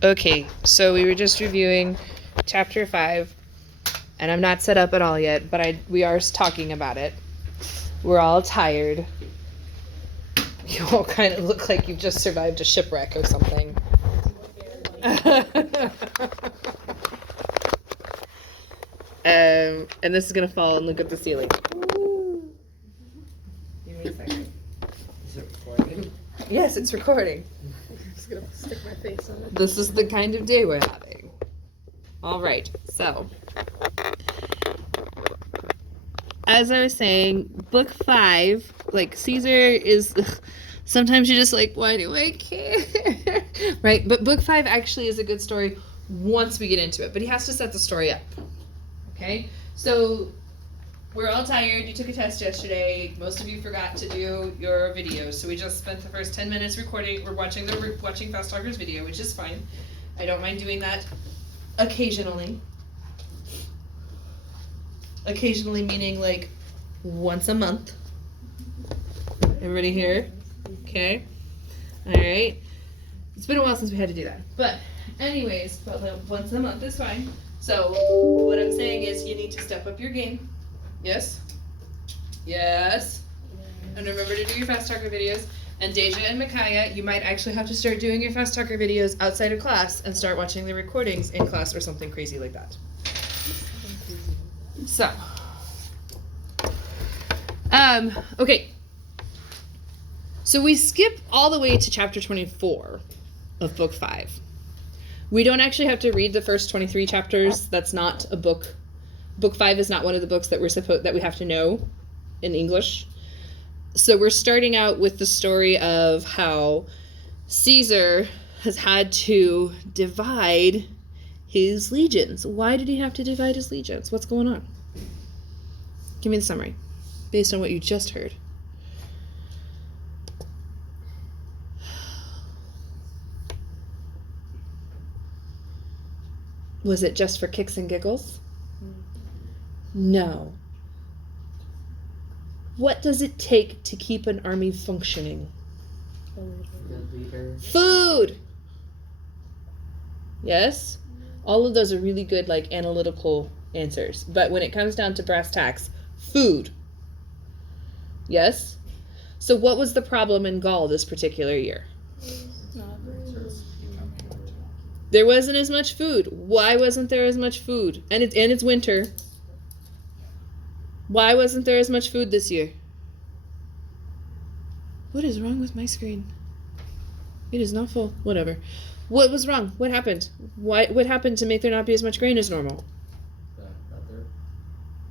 Okay, so we were just reviewing chapter 5, and I'm not set up at all yet, but we are talking about it. We're all tired. You all kind of look like you've just survived a shipwreck or something. And this is gonna fall and look at the ceiling. Give me a second. Is it recording? Yes, it's recording. I'm just gonna stick my face on it. This is the kind of day we're having. All right, so as I was saying, book 5, like Caesar is. Sometimes you're just like, why do I care? Right? But book 5 actually is a good story once we get into it. But he has to set the story up. Okay? So we're all tired. You took a test yesterday. Most of you forgot to do your videos. So we just spent the first 10 minutes recording. We're watching Fast Talkers video, which is fine. I don't mind doing that occasionally. Occasionally meaning like once a month. Everybody here? Okay. All right. It's been a while since we had to do that. But anyways, but once a month is fine. So what I'm saying is you need to step up your game. Yes? Yes. And remember to do your Fast Talker videos. And Deja and Micaiah, you might actually have to start doing your Fast Talker videos outside of class and start watching the recordings in class or something crazy like that. So. Okay. So we skip all the way to chapter 24 of book 5. We don't actually have to read the first 23 chapters. That's not a book. Book 5 is not one of the books that we have to know in English. So we're starting out with the story of how Caesar has had to divide his legions. Why did he have to divide his legions? What's going on? Give me the summary based on what you just heard. Was it just for kicks and giggles? No. What does it take to keep an army functioning? The leader. Food! Yes? All of those are really good, like, analytical answers. But when it comes down to brass tacks, food. Yes? So what was the problem in Gaul this particular year? There wasn't as much food. Why wasn't there as much food? And it's winter. Why wasn't there as much food this year? What is wrong with my screen? It is not full. Whatever. What was wrong? What happened? What happened to make there not be as much grain as normal? Bad weather.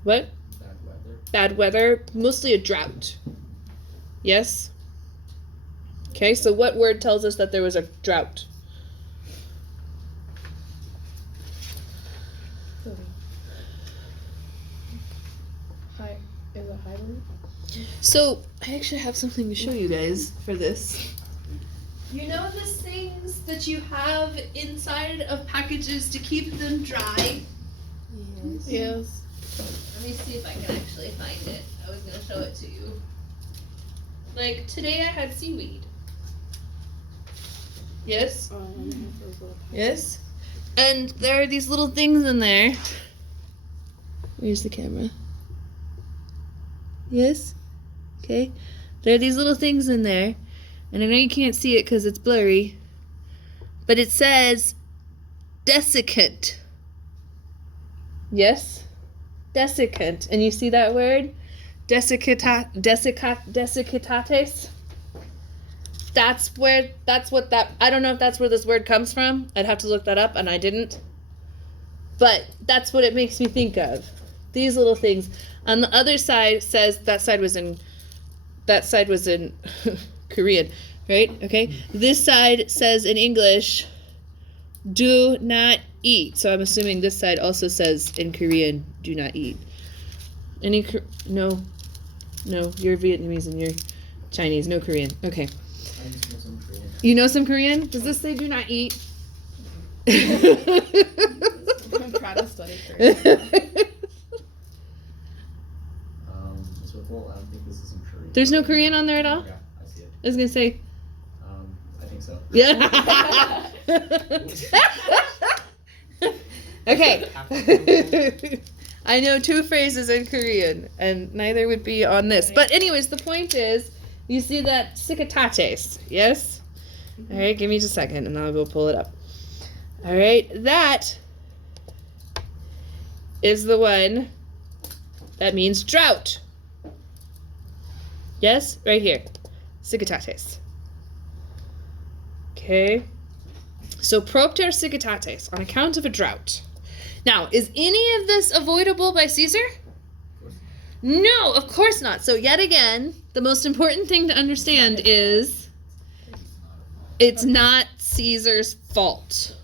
What? Bad weather. Bad weather. Mostly a drought. Yes? Okay, so what word tells us that there was a drought? Is a hybrid? So, I actually have something to show you guys for this. You know the things that you have inside of packages to keep them dry? Yes. Let me see if I can actually find it. I was going to show it to you. Like, today I had seaweed. Yes? Yes? And there are these little things in there. Where's the camera? Yes? Okay. There are these little things in there. And I know you can't see it because it's blurry. But it says desiccant. Yes? Desiccant. And you see that word? Desiccitates? I don't know if that's where this word comes from. I'd have to look that up, and I didn't. But that's what it makes me think of. These little things. On the other side says that side was in Korean, right? Okay. This side says in English, do not eat. So I'm assuming this side also says in Korean, do not eat. No, you're Vietnamese and you're Chinese, no Korean. Okay. I just know some Korean. You know some Korean? Does this say do not eat? I'm proud to study Korean. Well, I don't think this is in Korean. There's no Korean on there at all? Yeah, I see it. I was gonna say. I think so. Yeah. Okay. I know 2 phrases in Korean, and neither would be on this. But anyways, the point is, you see that sikatates, yes? All right, give me just a second, and I will pull it up. All right, that is the one that means drought. Yes, right here, sikatates. Okay. So propter sikatates, on account of a drought. Now, is any of this avoidable by Caesar? No, of course not. So yet again, the most important thing to understand is it's not Caesar's fault.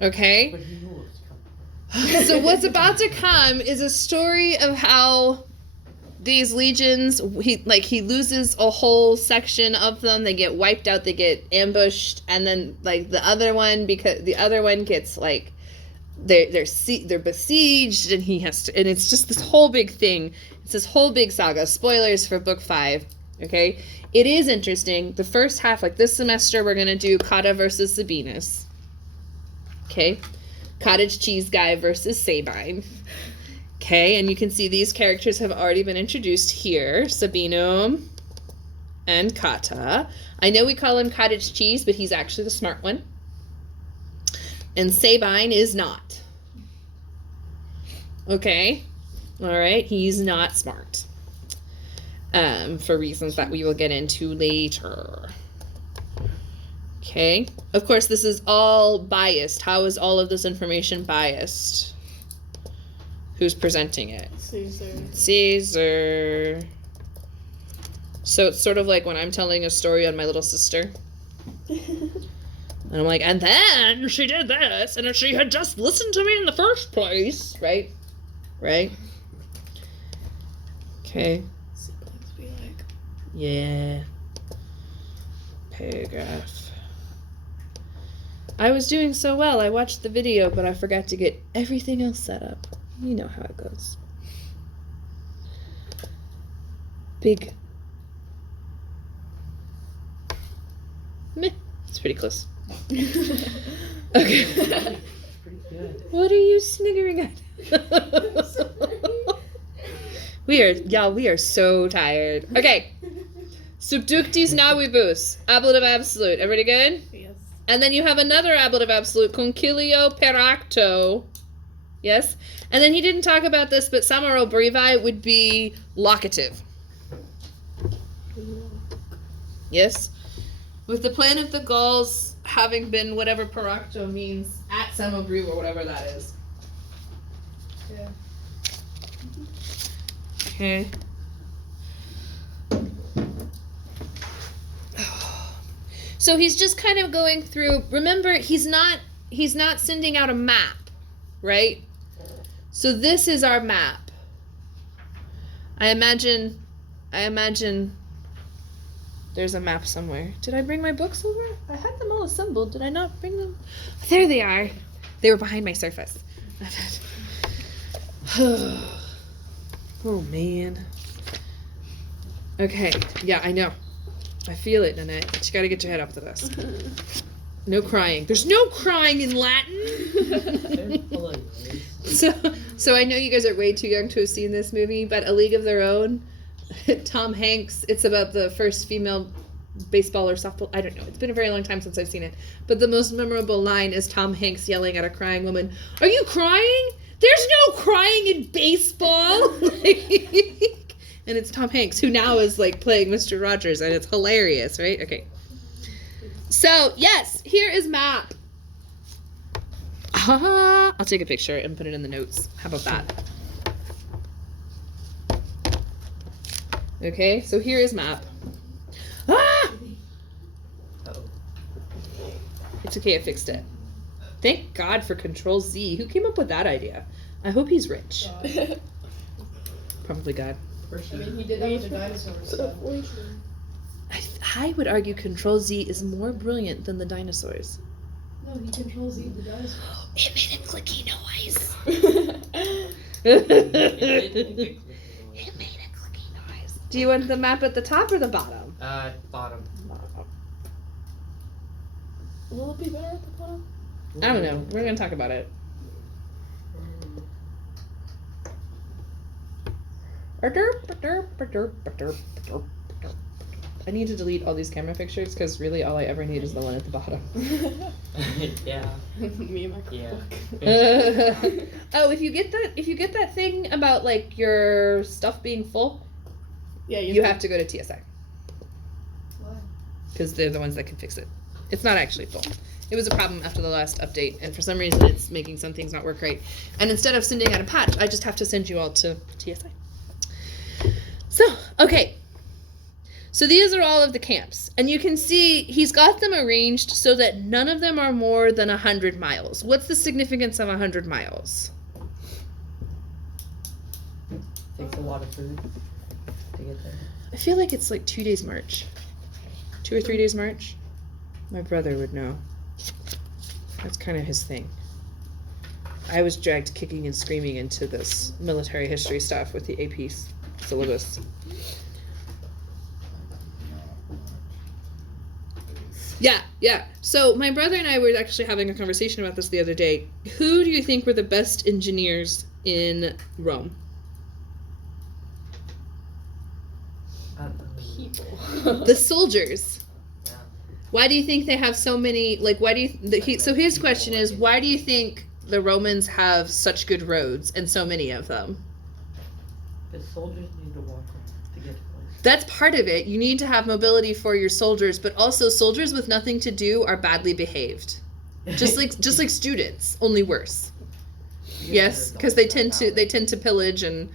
Okay? But he knew it was coming. So what's about to come is a story of how these legions, he loses a whole section of them. They get wiped out. They get ambushed, and then like the other one gets like they're besieged, and he has to. And it's just this whole big thing. It's this whole big saga. Spoilers for book 5. Okay, it is interesting. The first half, like this semester, we're gonna do Cotta versus Sabinus. Okay, cottage cheese guy versus Sabine. Okay, and you can see these characters have already been introduced here. Sabino and Cotta. I know we call him cottage cheese, but he's actually the smart one. And Sabine is not. Okay? Alright, he's not smart. For reasons that we will get into later. Okay? Of course, this is all biased. How is all of this information biased? Who's presenting it? Caesar. So it's sort of like when I'm telling a story on my little sister. And I'm like, and then she did this, and if she had just listened to me in the first place, right? Right? Okay. Yeah. Paragraph. I was doing so well. I watched the video, but I forgot to get everything else set up. You know how it goes. Big. Meh. It's pretty close. Okay. Pretty good. What are you sniggering at? we are so tired. Okay. Subductis navibus. Ablative absolute. Everybody good? Yes. And then you have another ablative absolute, concilio peracto. Yes? And then he didn't talk about this, but Samaro brevi would be locative. Yes? With the plan of the Gauls having been whatever peracto means at Samobrive or whatever that is. Yeah. Okay. So he's just kind of going through, remember, he's not sending out a map, right? So this is our map. I imagine there's a map somewhere. Did I bring my books over? I had them all assembled. Did I not bring them? There they are. They were behind my surface. Oh, man. Okay. Yeah, I know. I feel it, Nanette. But you gotta get your head off the desk. No crying. There's no crying in Latin. So I know you guys are way too young to have seen this movie, but A League of Their Own, Tom Hanks, it's about the first female baseball or softball. I don't know. It's been a very long time since I've seen it. But the most memorable line is Tom Hanks yelling at a crying woman, "Are you crying? There's no crying in baseball." And it's Tom Hanks, who now is like playing Mr. Rogers, and it's hilarious, right? Okay. So, yes, here is map. I'll take a picture and put it in the notes. How about that? Okay, so here is map. Ah! Uh-oh. It's okay, I fixed it. Thank God for Control Z. Who came up with that idea? I hope he's rich. Probably God. I mean, he did that with the dinosaurs. So. I would argue Control Z is more brilliant than the dinosaurs. No, he controls the dinosaurs. It made a clicky noise. It made a clicky noise. Do you want the map at the top or the bottom? Bottom. Will it be better at the bottom? I don't know. We're gonna talk about it. I need to delete all these camera pictures because really all I ever need is the one at the bottom. Yeah. Me and my Yeah. cookbook. Oh, if you get that thing about like your stuff being full, Yeah, you have to go to TSI Why? because they're the ones that can fix it. It's not actually full. It was a problem after the last update, and for some reason it's making some things not work right. And instead of sending out a patch, I just have to send you all to TSI. So, okay. So these are all of the camps. And you can see he's got them arranged so that none of them are more than 100 miles. What's the significance of 100 miles? Takes a lot of food to get there. I feel like it's like 2 days march. 2 or 3 days march. My brother would know. That's kind of his thing. I was dragged kicking and screaming into this military history stuff with the AP syllabus. Yeah. So my brother and I were actually having a conversation about this the other day. Who do you think were the best engineers in Rome? People. The soldiers. Yeah. Why do you think they have so many? Like, why do you? So his question is, why do you think the Romans have such good roads and so many of them? Because soldiers need to walk to get to places. That's part of it. You need to have mobility for your soldiers, but also soldiers with nothing to do are badly behaved. Just like students, only worse. Yes, because they tend to pillage and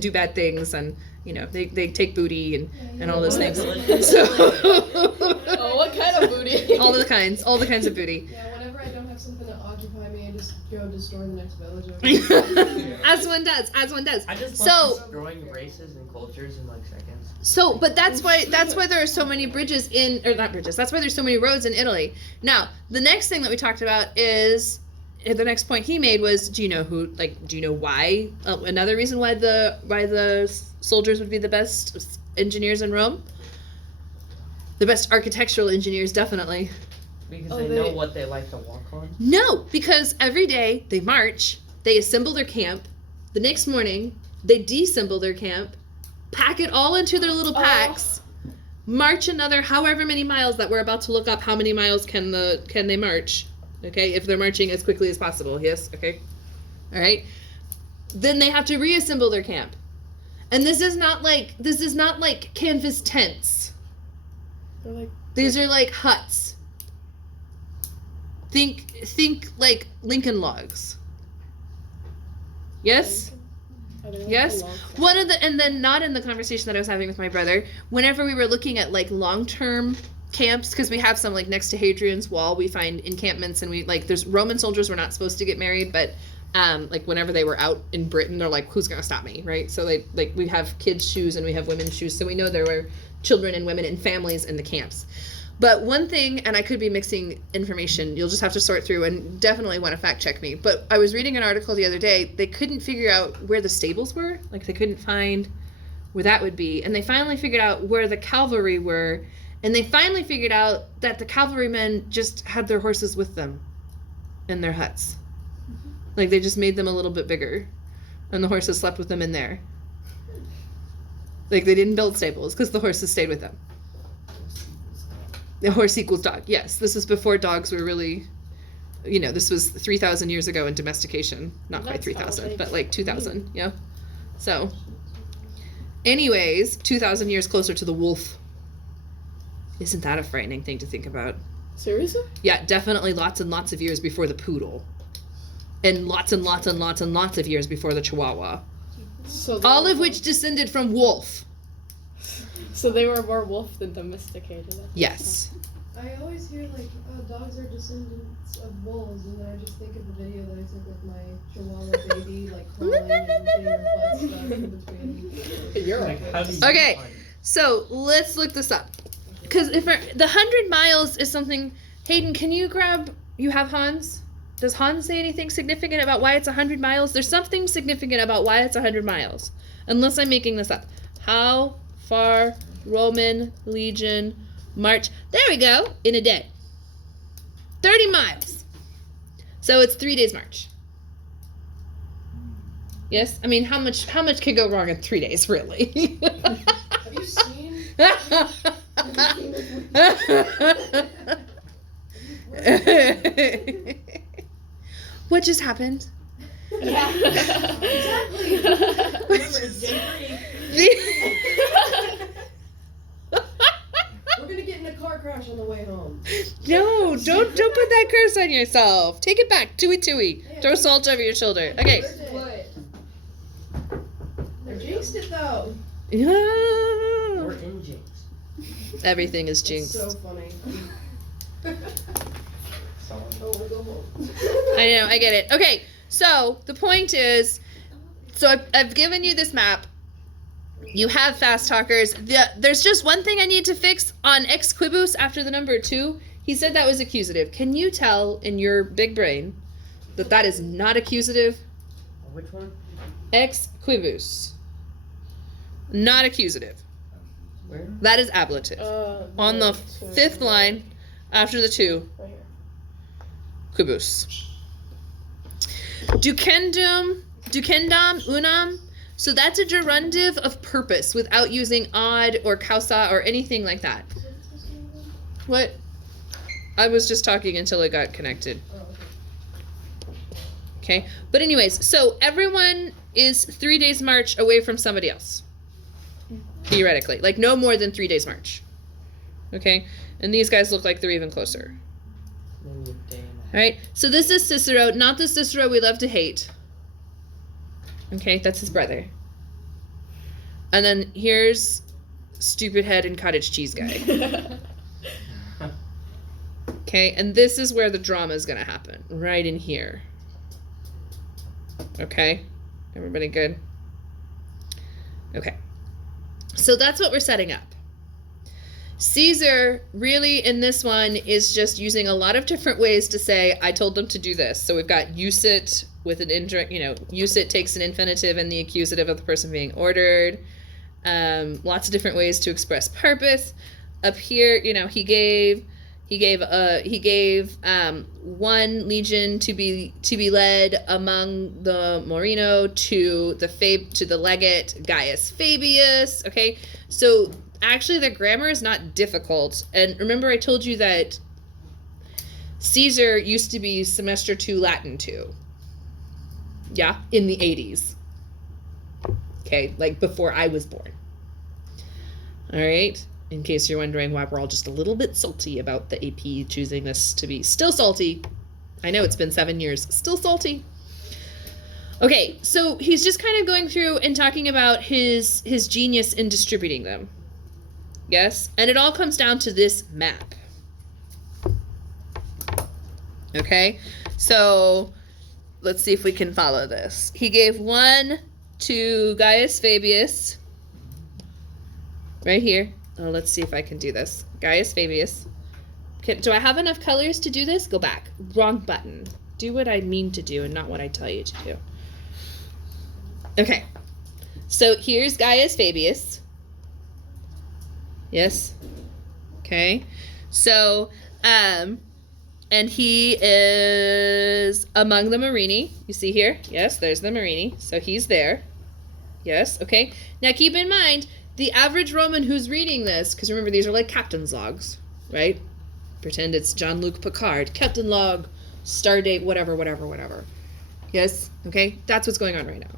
do bad things, and they take booty and all those things. So Oh, what kind of booty? all the kinds of booty. Yeah, whenever I don't have something to occupy me, I just go destroy the next village. over. As one does. I just So- love destroying races and cultures in like seconds. So, but that's why there are so many bridges that's why there's so many roads in Italy. Now, the next thing that we talked about is the next point he made was, do you know why? Another reason why the soldiers would be the best engineers in Rome? The best architectural engineers, definitely. Because Oh, they know what they like to walk on. No, because every day they march, they assemble their camp. The next morning, they deassemble their camp, pack it all into their little packs, march another however many miles that we're about to look up. How many miles can they march? Okay, if they're marching as quickly as possible. Yes, okay. All right. Then they have to reassemble their camp. And this is not like canvas tents. They're like, These are like huts. Think like Lincoln logs. Yes? are they like Yes. the logs? One of the, and then not in the conversation that I was having with my brother, whenever we were looking at like long-term camps, because we have some like next to Hadrian's Wall, we find encampments, and we like there's Roman soldiers were not supposed to get married, but like whenever they were out in Britain, they're like, who's gonna stop me, right? So we have kids' shoes and we have women's shoes, so we know there were children and women and families in the camps. But one thing, and I could be mixing information, you'll just have to sort through and definitely want to fact check me, but I was reading an article the other day, they couldn't figure out where the stables were, like they couldn't find where that would be, and they finally figured out where the cavalry were, and they finally figured out that the cavalrymen just had their horses with them in their huts. Like they just made them a little bit bigger, and the horses slept with them in there. Like they didn't build stables because the horses stayed with them. The horse equals dog. Yes, this is before dogs were really, this was 3,000 years ago in domestication. Not quite That's how 3,000, they- but like 2,000. Yeah. So, anyways, 2,000 years closer to the wolf. Isn't that a frightening thing to think about? Seriously? Yeah, definitely lots and lots of years before the poodle. And lots and lots and lots and lots of years before the chihuahua. So All of which descended from wolf. So they were more wolf than domesticated. Yes. I always hear like, dogs are descendants of wolves, and then I just think of the video that I took with my Chihuahua baby, like crawling and getting her butt stuck in between. You're like, how do you Okay. find- So let's look this up. Because the 100 miles is something. Hayden, can you you have Hans? Does Hans say anything significant about why it's 100 miles? There's something significant about why it's 100 miles. Unless I'm making this up. How far Roman legion march? There we go. In a day. 30 miles. So it's 3 days march. Yes? I mean, how much could go wrong in 3 days, really? Have you seen? What just happened? Yeah. Exactly. Remember, it's day 3. We're gonna get in a car crash on the way home. No, don't put that curse on yourself. Take it back. Tui tui. Yeah. Throw salt over your shoulder. Okay. What? I jinxed it though. Or Yeah. in jinx. Everything is It's jinxed. so funny. Someone. Oh, we'll go home. I know, I get it. Okay, so the point is, so I've given you this map. You have fast talkers. There's just one thing I need to fix on ex quibus after the number 2. He said that was accusative. Can you tell in your big brain that that is not accusative? Which one? Ex quibus. Not accusative. Where? That is ablative. On the 5th line after the 2. Right here. Quibus. Ducendum, unam. So that's a gerundive of purpose without using odd or causa or anything like that. What? I was just talking until it got connected. Oh, okay. Okay. But anyways, so everyone is 3 days march away from somebody else. Theoretically. Like no more than 3 days march. Okay? And these guys look like they're even closer. Maybe a day and a half. All right, so this is Cicero, not the Cicero we love to hate. Okay, that's his brother. And then here's stupid head and cottage cheese guy. Okay, and this is where the drama is going to happen, right in here. Okay, everybody good? Okay, so that's what we're setting up. Caesar really in this one is just using a lot of different ways to say, I told them to do this. So we've got use it with an indirect, use it takes an infinitive and the accusative of the person being ordered. Lots of different ways to express purpose. Up here, he gave one legion to be led among the Morino to the legate Gaius Fabius. Okay, so actually the grammar is not difficult. And remember I told you that Caesar used to be semester 2 Latin 2. Yeah, in the 80s. Okay, like before I was born. All right, in case you're wondering why we're all just a little bit salty about the AP choosing this to be still salty. I know it's been 7 years, still salty. Okay, so he's just kind of going through and talking about his genius in distributing them. Yes, and it all comes down to this map. Okay, so let's see if we can follow this. He gave one to Gaius Fabius. Right here. Oh, let's see if I can do this. Gaius Fabius. Do I have enough colors to do this? Go back. Wrong button. Do what I mean to do and not what I tell you to do. Okay. So here's Gaius Fabius. Yes. Okay. So, and he is among the Morini. You see here? Yes, there's the Morini. So he's there. Yes, okay. Now keep in mind, the average Roman who's reading this, because remember these are like captain's logs, right? Pretend it's Jean-Luc Picard. Captain log, star date, whatever. Yes, okay? That's what's going on right now.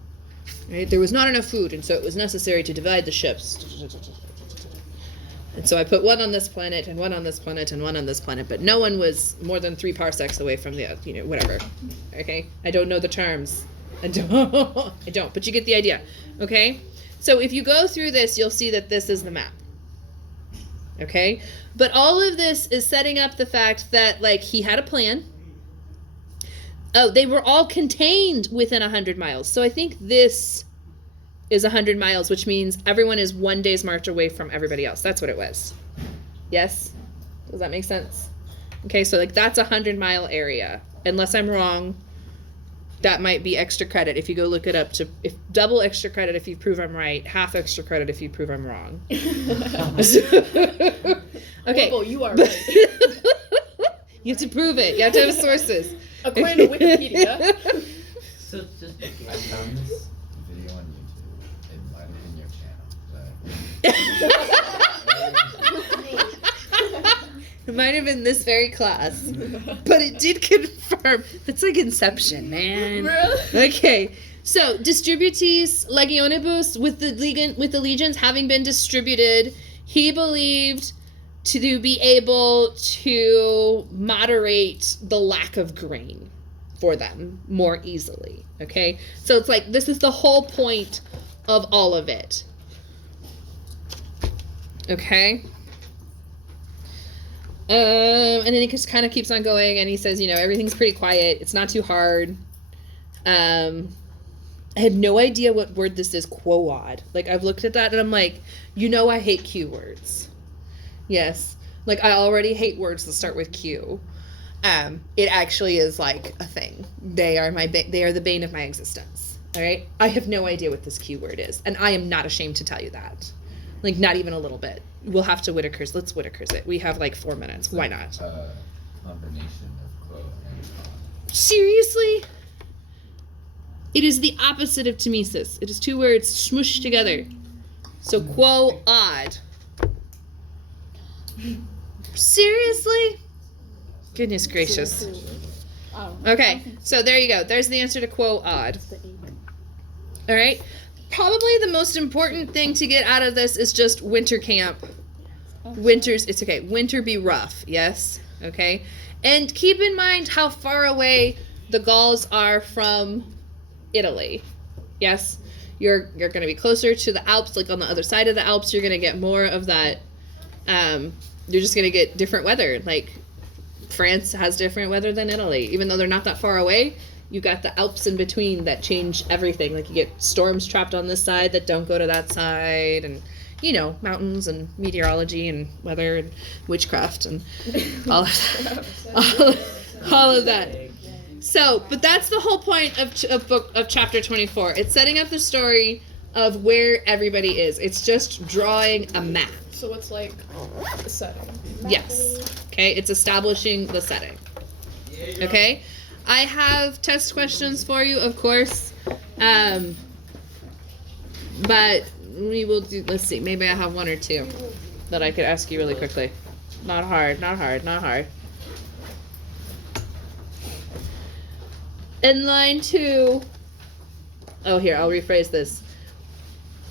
Right? There was not enough food, and so it was necessary to divide the ships. And so I put one on this planet, and one on this planet, and one on this planet, but no one was more than 3 parsecs away from the, whatever. Okay? I don't know the terms. I don't, but you get the idea. Okay? So if you go through this, you'll see that this is the map. Okay? But all of this is setting up the fact that, he had a plan. Oh, they were all contained within 100 miles. So I think this is 100 miles, which means everyone is 1 day's march away from everybody else. That's what it was. Yes? Does that make sense? Okay, so that's a 100-mile area. Unless I'm wrong, that might be extra credit if you go look it up. If double extra credit if you prove I'm right, half extra credit if you prove I'm wrong. Okay. Well, you are right. You have to prove it. You have to have sources. According to Wikipedia. So it's just a I game. found this video on YouTube. It might have been your channel, It might have been this very class, but it did confirm. That's like Inception, man. Really? Okay, so distributis legionibus with the legions having been distributed, he believed to be able to moderate the lack of grain for them more easily. Okay, so it's like this is the whole point of all of it. Okay. And then he just kind of keeps on going, and he says, you know, everything's pretty quiet. It's not too hard. I have no idea what word this is, quoad. Like, I've looked at that, and I'm like, you know I hate Q words. Yes. Like, I already hate words that start with Q. It actually is, like, a thing. They are the bane of my existence. All right? I have no idea what this Q word is, and I am not ashamed to tell you that. Like, not even a little bit. We'll have to let's Whitakers it. We have like 4 minutes. Why not? Combination of quote and con. Seriously? It is the opposite of Timesis. It is two words smooshed together. So quo odd. Seriously? Goodness gracious. Okay, so there you go. There's the answer to quo odd. All right. Probably the most important thing to get out of this is just winter camp. It's okay. Winter be rough, yes? Okay? And keep in mind how far away the Gauls are from Italy. Yes? You're going to be closer to the Alps, like on the other side of the Alps, you're going to get more of that. You're just going to get different weather. Like, France has different weather than Italy. Even though they're not that far away, you got the Alps in between that change everything. Like, you get storms trapped on this side that don't go to that side, and, you know, mountains and meteorology and weather and witchcraft and all of that. all of that. So, but that's the whole point of chapter 24. It's setting up the story of where everybody is. It's just drawing a map. So it's like the setting. Yes. Okay, it's establishing the setting. Okay? I have test questions for you, of course. But we will do, let's see, maybe I have one or two that I could ask you really quickly. Not hard, not hard, not hard. In line 2, oh, here, I'll rephrase this.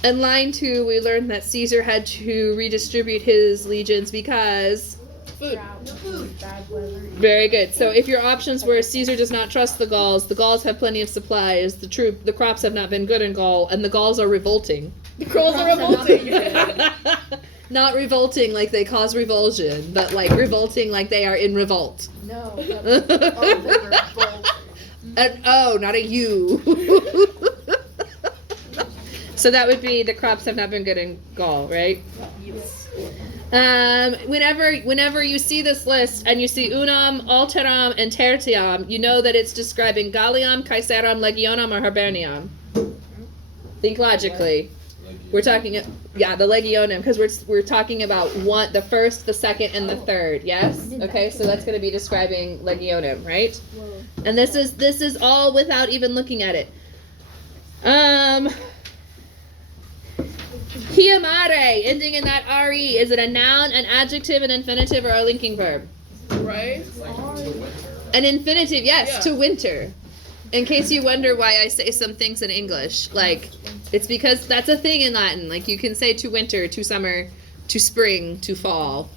In line 2, we learned that Caesar had to redistribute his legions because... Food. Bad weather. Very good. So if your options were Caesar does not trust the Gauls have plenty of supplies, the crops have not been good in Gaul, and the Gauls are revolting. The girls are revolting. Not revolting like they cause revulsion, but like revolting like they are in revolt. No. Revolt. And, oh, not a U. So that would be the crops have not been good in Gaul, right? Yes. Whenever you see this list and you see unam, alteram, and tertiam, you know that it's describing Gallium, Caesarum, Legionum, or Hibernium. Think logically. We're talking, the Legionum, because we're talking about the first, the second, and the third. Yes. Okay, so that's going to be describing Legionum, right? And this is all without even looking at it. Hiamare, ending in that re. Is it a noun, an adjective, an infinitive, or a linking verb? Right? An infinitive, yes, Yeah. to winter. In case you wonder why I say some things in English, like, it's because that's a thing in Latin. Like, you can say to winter, to summer, to spring, to fall.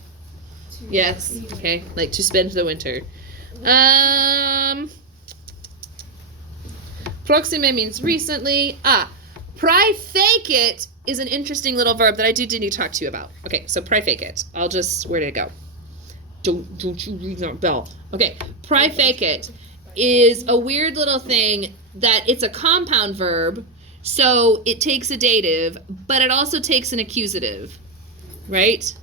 Yes, okay, like to spend the winter. Proxime means recently. Praefecit is an interesting little verb that I do need to talk to you about. Okay, so praefecit. Where did it go? Don't you ring that bell. Okay, praefecit is a weird little thing that it's a compound verb, so it takes a dative, but it also takes an accusative, right?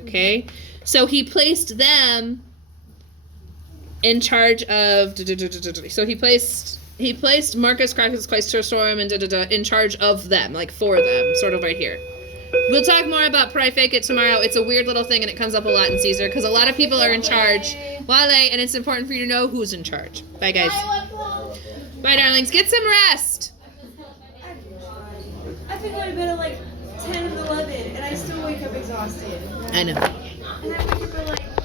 Okay, so he placed them in charge of, so he placed Marcus Crassus Quaestorium and in charge of them, like for them, sort of right here. We'll talk more about Pry Fake It tomorrow. It's a weird little thing and it comes up a lot in Caesar because a lot of people are in charge. Wale, and it's important for you to know who's in charge. Bye, guys. Bye, darlings. Get some rest. I've been going to bed at like 10 and 11, and I still wake up exhausted. I know. And I wake up at like